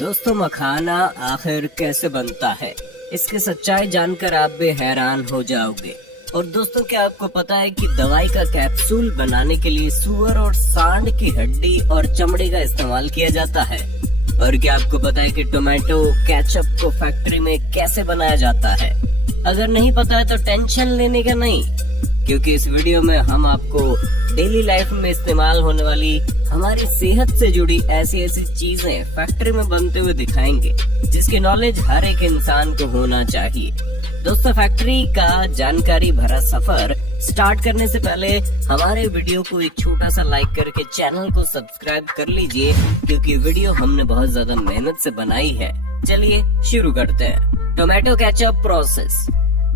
दोस्तों, मखाना आखिर कैसे बनता है, इसकी सच्चाई जानकर आप भी हैरान हो जाओगे। और दोस्तों, क्या आपको पता है कि दवाई का कैप्सूल बनाने के लिए सूअर और सांड की हड्डी और चमड़ी का इस्तेमाल किया जाता है? और क्या आपको पता है कि टोमेटो केचप को फैक्ट्री में कैसे बनाया जाता है? अगर नहीं पता है तो टेंशन लेने का नहीं, क्योंकि इस वीडियो में हम आपको डेली लाइफ में इस्तेमाल होने वाली हमारी सेहत से जुड़ी ऐसी ऐसी चीजें फैक्ट्री में बनते हुए दिखाएंगे, जिसकी नॉलेज हर एक इंसान को होना चाहिए। दोस्तों, फैक्ट्री का जानकारी भरा सफर स्टार्ट करने से पहले हमारे वीडियो को एक छोटा सा लाइक करके चैनल को सब्सक्राइब कर लीजिए, क्योंकि वीडियो हमने बहुत ज्यादा मेहनत से बनाई है। चलिए शुरू करते हैं। Tomato ketchup process.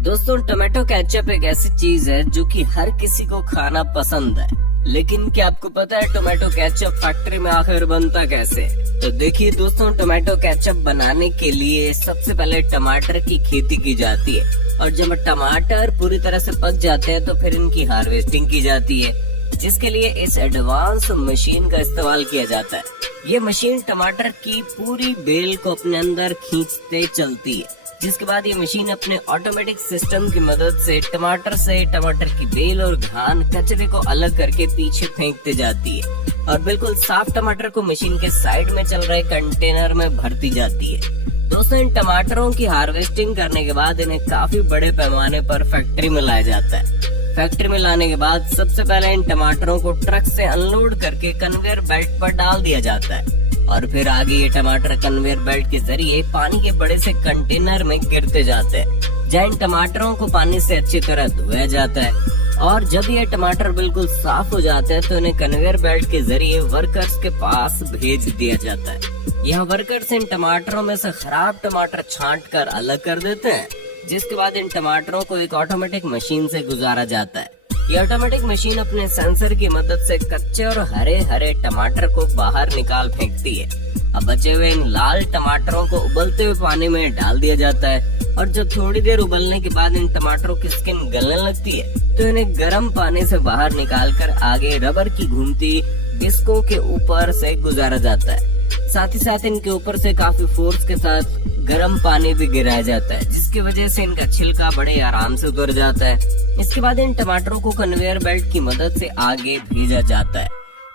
दोस्तों, टोमेटो केचप एक ऐसी चीज है जो कि हर किसी को खाना पसंद है, लेकिन क्या आपको पता है टोमेटो केचप फैक्ट्री में आखिर बनता कैसे? तो देखिए दोस्तों, टोमेटो केचप बनाने के लिए सबसे पहले टमाटर की खेती की जाती है, और जब टमाटर पूरी तरह से पक जाते हैं तो फिर इनकी हार्वेस्टिंग की जाती है, जिसके लिए इस एडवांस मशीन का इस्तेमाल किया जाता है। ये मशीन टमाटर की पूरी बेल को अपने अंदर खींचते चलती है, जिसके बाद ये मशीन अपने ऑटोमेटिक सिस्टम की मदद से टमाटर की बेल और घान कचरे को अलग करके पीछे फेंकते जाती है, और बिल्कुल साफ टमाटर को मशीन के साइड में चल रहे कंटेनर में भरती जाती है। दोस्तों, इन टमाटरों की हार्वेस्टिंग करने के बाद इन्हें काफी बड़े पैमाने पर फैक्ट्री में लाया जाता है। फैक्ट्री में लाने के बाद सबसे पहले इन टमाटरों को ट्रक से अनलोड करके कन्वेयर बेल्ट पर डाल दिया जाता है, और फिर आगे ये टमाटर कन्वेयर बेल्ट के जरिए पानी के बड़े से कंटेनर में गिरते जाते हैं, जहाँ इन टमाटरों को पानी से अच्छी तरह धोया जाता है। और जब ये टमाटर बिल्कुल साफ हो जाते हैं तो इन्हें कन्वेयर बेल्ट के जरिए वर्कर्स के पास भेज दिया जाता है। यहाँ वर्कर्स इन टमाटरों में से खराब टमाटर छांट कर अलग कर देते हैं, जिसके बाद इन टमाटरों को एक ऑटोमेटिक मशीन से गुजारा जाता है। ये ऑटोमेटिक मशीन अपने सेंसर की मदद से कच्चे और हरे हरे टमाटर को बाहर निकाल फेंकती है। अब बचे हुए इन लाल टमाटरों को उबलते हुए पानी में डाल दिया जाता है, और जब थोड़ी देर उबलने के बाद इन टमाटरों की स्किन गलने लगती है तो इन्हें गर्म पानी से बाहर निकालकर आगे रबर की घूमती डिस्कों के ऊपर से गुजारा जाता है। साथ ही साथ इनके ऊपर से काफी फोर्स के साथ गर्म पानी भी गिराया जाता है, जिसकी वजह से इनका छिलका बड़े आराम से उतर जाता है। इसके बाद इन टमाटरों को कन्वेयर बेल्ट की मदद से आगे भेजा जाता है,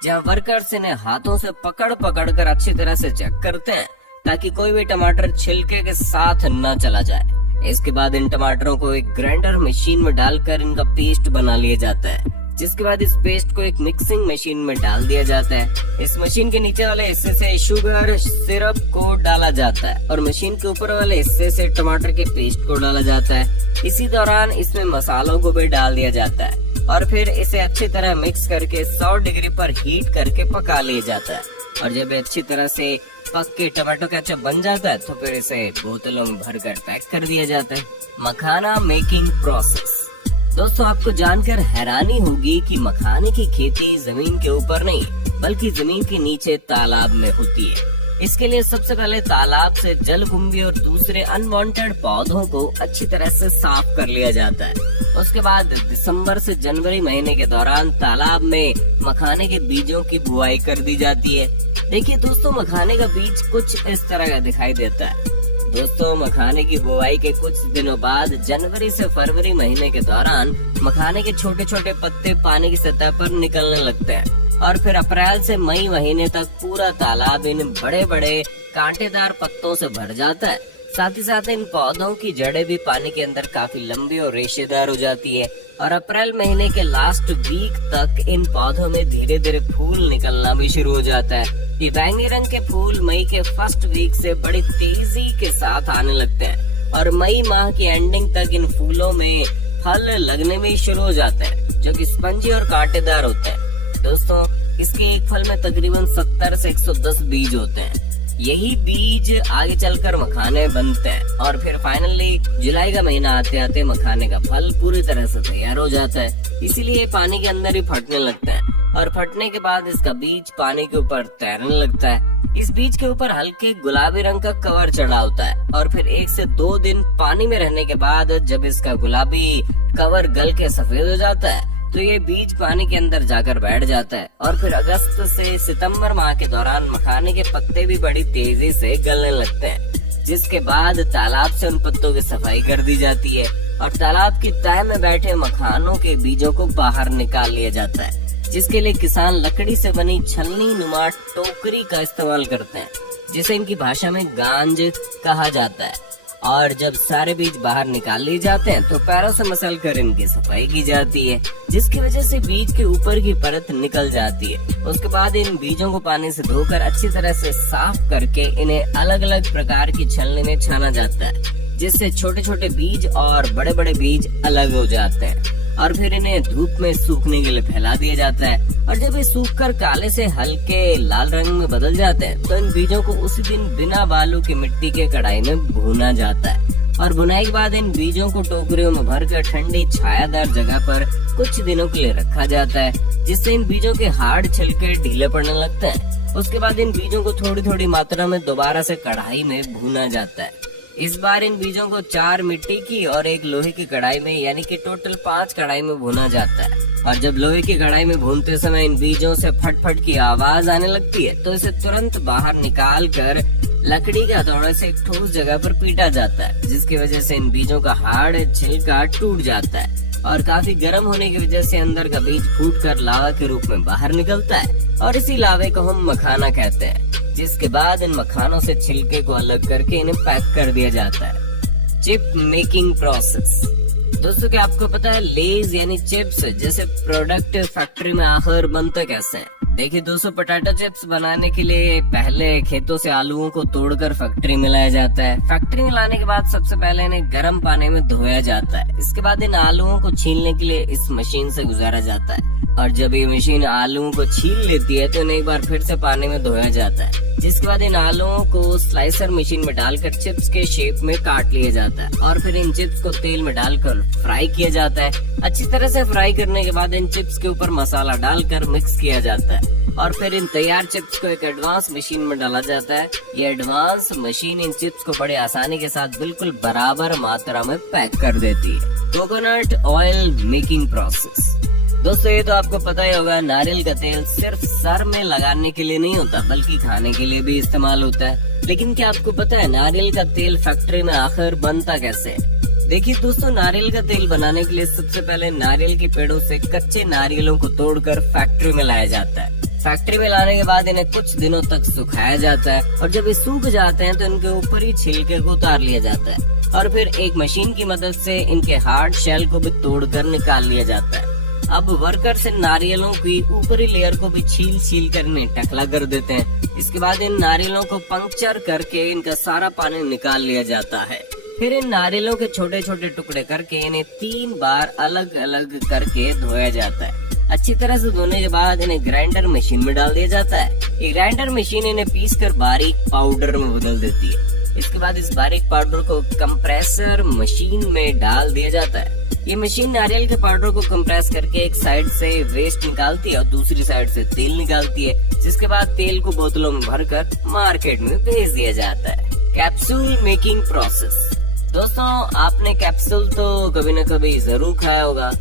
जहाँ वर्कर्स इन्हें हाथों से पकड़ पकड़ कर अच्छी तरह से चेक करते हैं, ताकि कोई भी टमाटर छिलके के साथ न चला जाए। इसके बाद इन टमाटरों को एक ग्राइंडर मशीन में डालकर इनका पेस्ट बना लिया जाता है, जिसके बाद इस पेस्ट को एक मिक्सिंग मशीन में डाल दिया जाता है। इस मशीन के नीचे वाले हिस्से से शुगर सिरप को डाला जाता है, और मशीन के ऊपर वाले हिस्से से टमाटर के पेस्ट को डाला जाता है। इसी दौरान इसमें मसालों को भी डाल दिया जाता है, और फिर इसे अच्छी तरह मिक्स करके 100 डिग्री पर हीट करके पका लिया जाता है। और जब अच्छी तरह से पक के टमाटो केचप बन जाता है तो फिर इसे बोतलों में भरकर पैक कर दिया जाता है। मखाना मेकिंग प्रोसेस। दोस्तों, आपको जानकर हैरानी होगी कि मखाने की खेती जमीन के ऊपर नहीं बल्कि जमीन के नीचे तालाब में होती है। इसके लिए सबसे पहले तालाब से जलकुंभी और दूसरे अनवांटेड पौधों को अच्छी तरह से साफ कर लिया जाता है। उसके बाद दिसंबर से जनवरी महीने के दौरान तालाब में मखाने के बीजों की बुआई कर दी जाती है। देखिए दोस्तों, मखाने का बीज कुछ इस तरह का दिखाई देता है। दोस्तों, मखाने की बुआई के कुछ दिनों बाद जनवरी से फरवरी महीने के दौरान मखाने के छोटे छोटे पत्ते पानी की सतह पर निकलने लगते हैं, और फिर अप्रैल से मई महीने तक पूरा तालाब इन बड़े बड़े कांटेदार पत्तों से भर जाता है। साथ ही साथ इन पौधों की जड़ें भी पानी के अंदर काफी लंबी और रेशेदार हो जाती है, और अप्रैल महीने के लास्ट वीक तक इन पौधों में धीरे धीरे फूल निकलना भी शुरू हो जाता है। ये बैंगनी रंग के फूल मई के फर्स्ट वीक से बड़ी तेजी के साथ आने लगते हैं, और मई माह की एंडिंग तक इन फूलों में फल लगने में शुरू हो जाते हैं, जो कि स्पंजी और कांटेदार होते हैं। दोस्तों, इसके एक फल में तकरीबन 70 से 110 बीज होते हैं। यही बीज आगे चलकर मखाने बनते हैं, और फिर फाइनली जुलाई का महीना आते आते मखाने का फल पूरी तरह से तैयार हो जाता है। इसीलिए पानी के अंदर ही फटने लगता है, और फटने के बाद इसका बीज पानी के ऊपर तैरने लगता है। इस बीज के ऊपर हल्के गुलाबी रंग का कवर चढ़ा होता है, और फिर 1 से 2 दिन पानी में रहने के बाद जब इसका गुलाबी कवर गल के सफेद हो जाता है तो ये बीज पानी के अंदर जाकर बैठ जाता है और फिर अगस्त से सितंबर माह के दौरान मखाने के पत्ते भी बड़ी तेजी से गलने लगते हैं, जिसके बाद तालाब से उन पत्तों की सफाई कर दी जाती है और तालाब की तह में बैठे मखानों के बीजों को बाहर निकाल लिया जाता है, जिसके लिए किसान लकड़ी से बनी छलनी नुमा टोकरी का इस्तेमाल करते हैं, जिसे इनकी भाषा में गांज कहा जाता है। और जब सारे बीज बाहर निकाल लिए जाते हैं तो पैरों से मसल कर इनकी सफाई की जाती है, जिसकी वजह से बीज के ऊपर की परत निकल जाती है। उसके बाद इन बीजों को पानी से धोकर अच्छी तरह से साफ करके इन्हें अलग अलग प्रकार की छलनी में छाना जाता है, जिससे छोटे छोटे बीज और बड़े बड़े बीज अलग हो जाते हैं और फिर इन्हें धूप में सूखने के लिए फैला दिया जाता है। और जब ये सूखकर काले से हल्के लाल रंग में बदल जाते हैं तो इन बीजों को उसी दिन बिना बालू की मिट्टी के कढ़ाई में भूना जाता है और भुनाई के बाद इन बीजों को टोकरियों में भरकर ठंडी छायादार जगह पर कुछ दिनों के लिए रखा जाता है, जिससे इन बीजों के हार्ड छिलके ढीले पड़ने लगते हैं। उसके बाद इन बीजों को थोड़ी थोड़ी मात्रा में दोबारा से कढ़ाई में भूना जाता है। इस बार इन बीजों को 4 मिट्टी की और 1 लोहे की कढ़ाई में यानी कि टोटल 5 कढ़ाई में भुना जाता है। और जब लोहे की कढ़ाई में भूनते समय इन बीजों से फट फट की आवाज आने लगती है तो इसे तुरंत बाहर निकाल कर लकड़ी के हथौड़े से एक ठोस जगह पर पीटा जाता है, जिसकी वजह से इन बीजों का हार्ड छिलका टूट जाता है और काफी गर्म होने की वजह से अंदर का बीज फूटकर लावा के रूप में बाहर निकलता है और इसी लावे को हम मखाना कहते हैं। जिसके बाद इन मखानों से छिलके को अलग करके इन्हें पैक कर दिया जाता है। Chip making process. दोस्तों क्या आपको पता है लेज यानी चिप्स जैसे प्रोडक्ट फैक्ट्री में आखिर बनते कैसे हैं? देखिए दोस्तों, पोटैटो चिप्स बनाने के लिए पहले खेतों से आलूओं को तोड़कर फैक्ट्री में लाया जाता है। फैक्ट्री में लाने के बाद सबसे पहले इन्हें गर्म पानी में धोया जाता है। इसके बाद इन आलूओं को छीलने के लिए इस मशीन से गुजारा जाता है और जब ये मशीन आलूओं को छील लेती है तो इन्हें एक बार फिर से पानी में धोया जाता है। जिसके बाद इन आलूओं को स्लाइसर मशीन में डालकर चिप्स के शेप में काट लिया जाता है और फिर इन चिप्स को तेल में डालकर फ्राई किया जाता है। अच्छी तरह से फ्राई करने के बाद इन चिप्स के ऊपर मसाला डालकर मिक्स किया जाता है और फिर इन तैयार चिप्स को एक एडवांस मशीन में डाला जाता है। ये एडवांस मशीन इन चिप्स को बड़े आसानी के साथ बिल्कुल बराबर मात्रा में पैक कर देती है। Coconut oil making process. दोस्तों ये तो आपको पता ही होगा, नारियल का तेल सिर्फ सर में लगाने के लिए नहीं होता बल्कि खाने के लिए भी इस्तेमाल होता है। लेकिन क्या आपको पता है नारियल का तेल फैक्ट्री में आखिर बनता कैसे है? देखिए दोस्तों, नारियल का तेल बनाने के लिए सबसे पहले नारियल के पेड़ों से कच्चे नारियलों को तोड़कर फैक्ट्री में लाया जाता है। फैक्ट्री में लाने के बाद इन्हें कुछ दिनों तक सुखाया जाता है और जब ये सूख जाते हैं तो इनके ऊपर ही छिलके को उतार लिया जाता है और फिर एक मशीन की मदद से इनके हार्ड शेल को भी तोड़कर निकाल लिया जाता है। अब वर्कर्स इन नारियलों की ऊपरी लेयर को भी छील कर इन्हें टकला कर देते हैं। इसके बाद इन नारियलों को पंक्चर करके इनका सारा पानी निकाल लिया जाता है। फिर इन नारियलों के छोटे छोटे टुकड़े करके इन्हें 3 बार अलग अलग करके धोया जाता है। अच्छी तरह से धोने के बाद इन्हें ग्राइंडर मशीन में डाल दिया जाता है। ये ग्राइंडर मशीन इन्हें पीसकर बारीक पाउडर में बदल देती है। इसके बाद इस बारीक पाउडर को कंप्रेसर मशीन में डाल दिया जाता है। ये मशीन नारियल के पाउडर को कंप्रेस करके एक साइड से वेस्ट निकालती है और दूसरी साइड से तेल निकालती है, जिसके बाद तेल को बोतलों में भरकर मार्केट में भेज दिया जाता है। Capsule making process. दोस्तों आपने कैप्सूल तो कभी न कभी जरूर खाया होगा,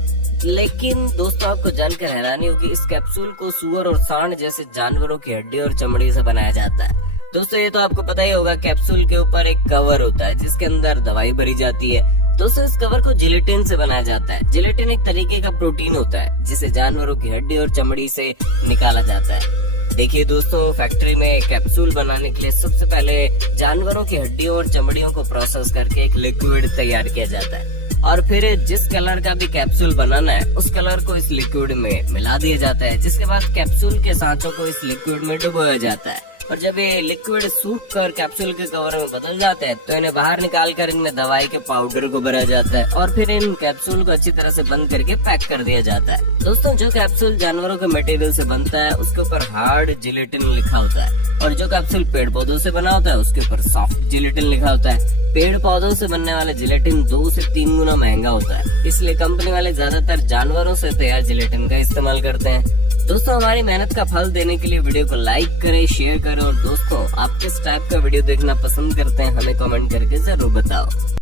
लेकिन दोस्तों आपको जानकर हैरानी होगी इस कैप्सूल को सुअर और सांड जैसे जानवरों की हड्डी और चमड़ी से बनाया जाता है। दोस्तों ये तो आपको पता ही होगा, कैप्सूल के ऊपर एक कवर होता है जिसके अंदर दवाई भरी जाती है। दोस्तों इस कवर को जिलेटिन से बनाया जाता है। जिलेटिन एक तरीके का प्रोटीन होता है जिसे जानवरों की हड्डी और चमड़ी से निकाला जाता है। देखिए दोस्तों, फैक्ट्री में कैप्सूल बनाने के लिए सबसे पहले जानवरों की हड्डियों और चमड़ियों को प्रोसेस करके एक लिक्विड तैयार किया जाता है और फिर जिस कलर का भी कैप्सूल बनाना है उस कलर को इस लिक्विड में मिला दिया जाता है। जिसके बाद कैप्सूल के सांचों को इस लिक्विड में डुबोया जाता है और जब ये लिक्विड सूख कर कैप्सूल के कवर में बदल जाते हैं तो इन्हें बाहर निकाल कर इनमें दवाई के पाउडर को भरा जाता है और फिर इन कैप्सूल को अच्छी तरह से बंद करके पैक कर दिया जाता है। दोस्तों जो कैप्सूल जानवरों के मटेरियल से बनता है उसके ऊपर हार्ड जिलेटिन लिखा होता है और जो कैप्सूल पेड़ पौधों से बना होता है उसके ऊपर सॉफ्ट जिलेटिन लिखा होता है। पेड़ पौधों से बनने वाले जिलेटिन 2 से 3 गुना महंगा होता है, इसलिए कंपनी वाले ज्यादातर जानवरों से तैयार जिलेटिन का इस्तेमाल करते हैं। दोस्तों हमारी मेहनत का फल देने के लिए वीडियो को लाइक करें, शेयर करें और दोस्तों आप किस टाइप का वीडियो देखना पसंद करते हैं हमें कमेंट करके जरूर बताओ।